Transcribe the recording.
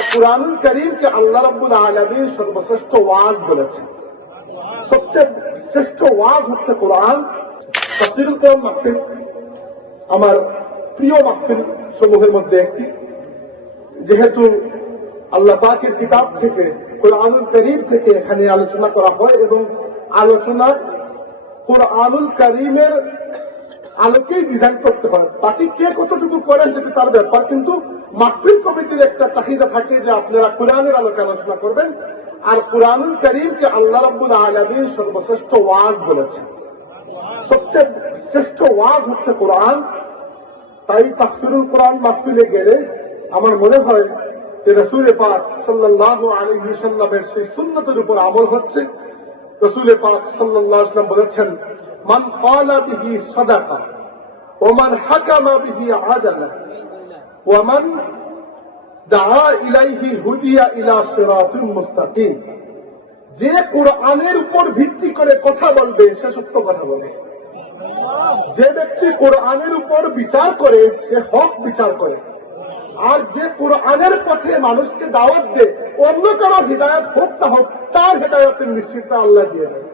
আর কুরআনুল কারীমকে আল্লাহ রাব্বুল আলামিন সর্বশ্রেষ্ঠ ওয়াজ বলেছেন। সবচেয়ে শ্রেষ্ঠ ওয়াজ হচ্ছে কোরআন। তাফসীরুল কোরআন মাহফিল আমার প্রিয় মাহফিল সমূহের মধ্যে একটি, যেহেতু আল্লাহ পাকের কিতাব থেকে কুরআনুল কারীম থেকে এখানে আলোচনা করা হয় এবং আলোচনা কুরআনুল কারীমের আলোকেই ডিজাইন করতে হয়। বাকি কে কতটুকু করেন সেটা তার ব্যাপার, কিন্তু মাহফিল কমিটির একটা চাহিদা থাকে যে আপনারা কোরআনের আলোকে আলোচনা করবেন। আর কুরআনুল কারীমকে আল্লাহ রাব্বুল আলামিন সর্বশ্রেষ্ঠ ওয়াজ বলেছেন। সবচেয়ে শ্রেষ্ঠ ওয়াজ হচ্ছে কোরআন। তাই তাফসীরুল কোরআন মাহফিলে গেলে আমার মনে হয় যে রাসূল পাক সাল্লাল্লাহু আলাইহি ওয়াসাল্লামের সেই সুন্নতের উপর আমল হচ্ছে। রাসূল পাক সাল্লাল্লাহু আলাইহি ওয়াসাল্লাম বলেছেন, মান ক্বালা বিহি সাদাকা ওয়া মান হাকামা বিহি আদালা ওয়া মান দাআ ইলাইহি হুদিয়া ইলা সিরাতিল মুস্তাকিম। যে কোরআনের উপর ভিত্তি করে কথা বলবে সে সত্য কথা বলে। যে ব্যক্তি কোরআনের উপর বিচার করে সে হক বিচার করে। আর যে কোরআনের পথে মানুষকে দাওয়াত দেয়, অন্য কারো হিদায়াত হোক না হোক, তার হিদায়াতের নিশ্চিততা আল্লাহ দিয়ে দেয়।